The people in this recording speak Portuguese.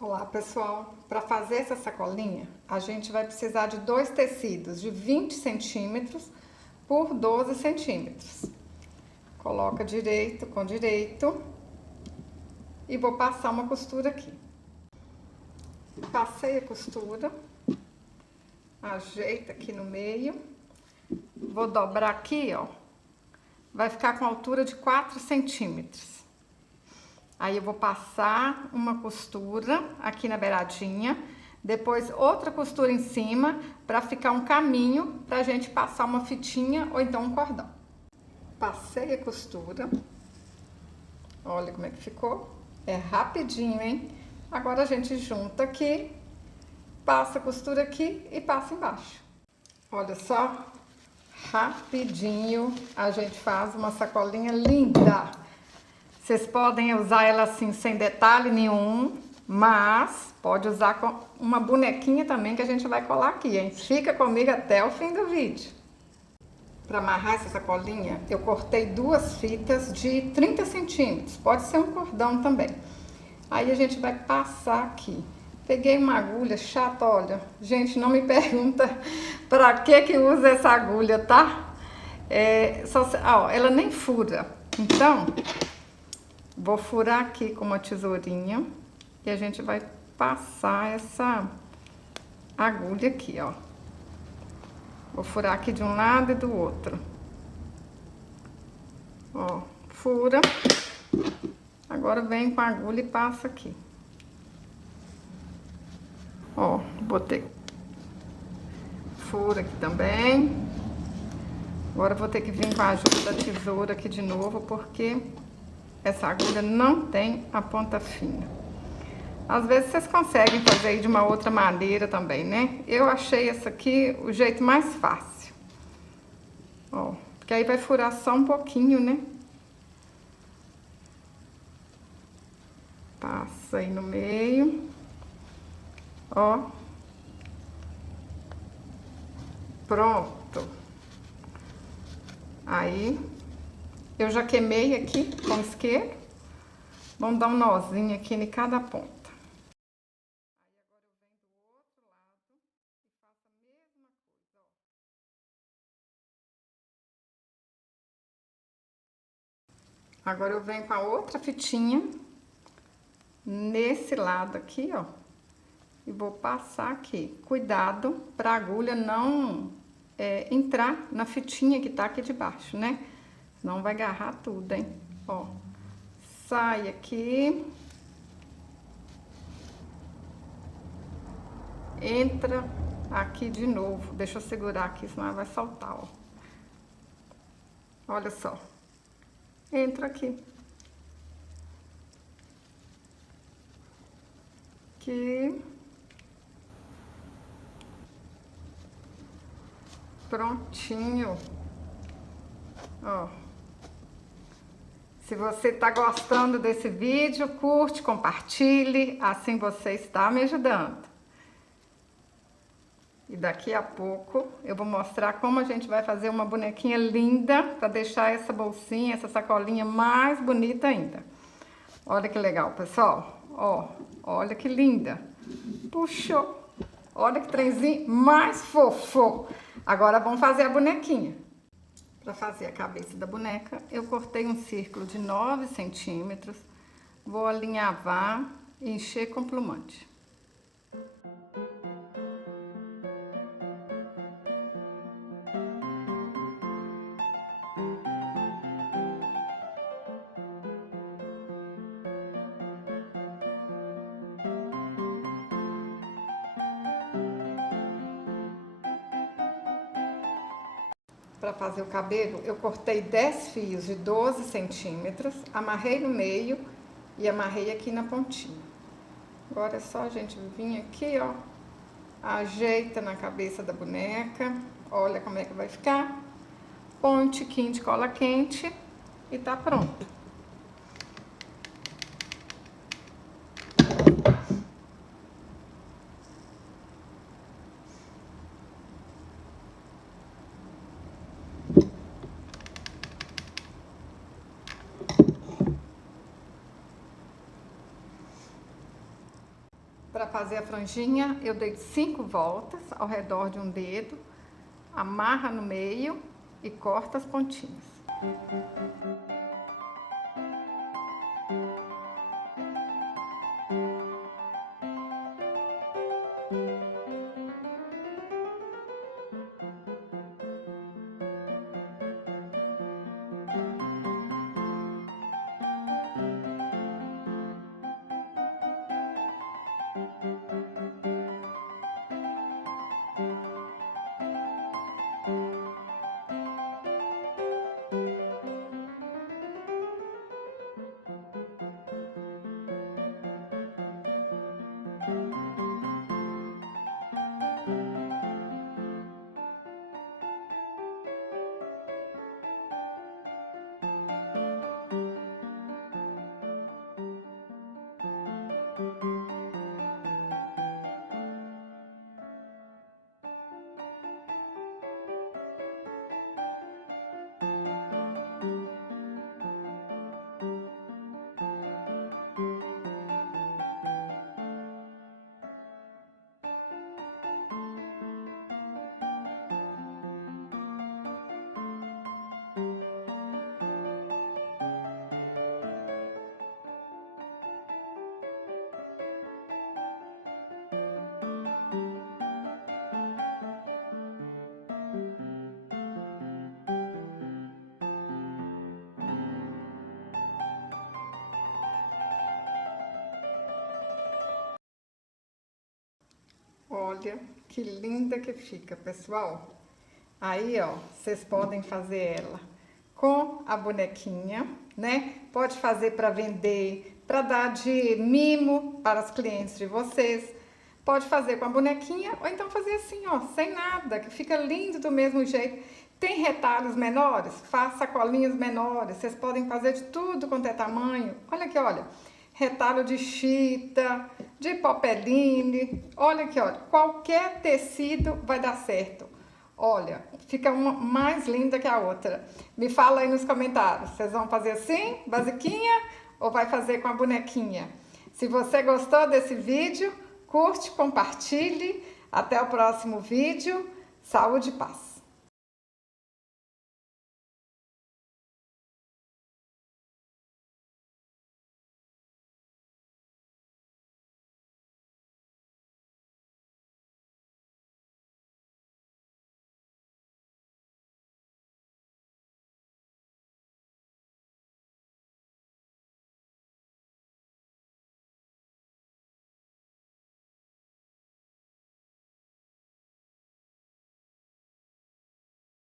Olá pessoal, para fazer essa sacolinha a gente vai precisar de dois tecidos de 20 centímetros por 12 centímetros. Coloca direito com direito e vou passar uma costura aqui. Passei a costura, ajeita aqui no meio, vou dobrar aqui, ó, vai ficar com altura de 4 centímetros. Aí eu vou passar uma costura aqui na beiradinha, depois outra costura em cima, para ficar um caminho pra gente passar uma fitinha ou então um cordão. Passei a costura, olha como é que ficou, é rapidinho, hein? Agora a gente junta aqui, passa a costura aqui e passa embaixo. Olha só, rapidinho a gente faz uma sacolinha linda. Vocês podem usar ela assim sem detalhe nenhum, mas pode usar com uma bonequinha também que a gente vai colar aqui, hein? Fica comigo até o fim do vídeo. Para amarrar essa sacolinha, eu cortei duas fitas de 30 centímetros, pode ser um cordão também. Aí a gente vai passar aqui. Peguei uma agulha chata, olha, gente, não me pergunta para que usa essa agulha, tá? Ela nem fura, então vou furar aqui com uma tesourinha e a gente vai passar essa agulha aqui, ó. Vou furar aqui de um lado e do outro. Ó, fura. Agora vem com a agulha e passa aqui. Ó, botei. Fura aqui também. Agora vou ter que vir com a ajuda da tesoura aqui de novo, porque essa agulha não tem a ponta fina. Às vezes vocês conseguem fazer aí de uma outra maneira também, né? Eu achei essa aqui o jeito mais fácil. Ó, porque aí vai furar só um pouquinho, né? Passa aí no meio. Ó. Pronto. Aí eu já queimei aqui com o isqueiro. Vamos dar um nozinho aqui em cada ponta. Agora eu venho com a outra fitinha nesse lado aqui, ó, e vou passar aqui. Cuidado para a agulha não entrar na fitinha que tá aqui de baixo, né? Senão vai agarrar tudo, hein? Ó, sai aqui, entra aqui de novo. Deixa eu segurar aqui, senão ela vai saltar, ó. Olha só. Entra aqui. Aqui. Prontinho. Ó. Se você tá gostando desse vídeo, curte, compartilhe, assim você está me ajudando. E daqui a pouco eu vou mostrar como a gente vai fazer uma bonequinha linda para deixar essa bolsinha, essa sacolinha mais bonita ainda. Olha que legal, pessoal. Ó, olha que linda. Puxou. Olha que trenzinho mais fofo. Agora vamos fazer a bonequinha. Para fazer a cabeça da boneca, eu cortei um círculo de 9 centímetros. Vou alinhavar e encher com plumante. Para fazer o cabelo, eu cortei 10 fios de 12 centímetros, amarrei no meio e amarrei aqui na pontinha. Agora é só a gente vir aqui, ó, ajeita na cabeça da boneca, olha como é que vai ficar. Põe um tiquinho de cola quente e tá pronto. Para fazer a franjinha, eu dei 5 voltas ao redor de um dedo, amarra no meio e corta as pontinhas. Olha que linda que fica, pessoal. Aí, ó, vocês podem fazer ela com a bonequinha, né? Pode fazer para vender, para dar de mimo para os clientes de vocês. Pode fazer com a bonequinha ou então fazer assim, ó, sem nada, que fica lindo do mesmo jeito. Tem retalhos menores? Faça sacolinhas menores. Vocês podem fazer de tudo quanto é tamanho. Olha aqui, olha. Retalho de chita, de popeline. Olha aqui, olha. Qualquer tecido vai dar certo. Olha, fica uma mais linda que a outra. Me fala aí nos comentários. Vocês vão fazer assim, basiquinha, ou vai fazer com a bonequinha? Se você gostou desse vídeo, curte, compartilhe. Até o próximo vídeo. Saúde e paz.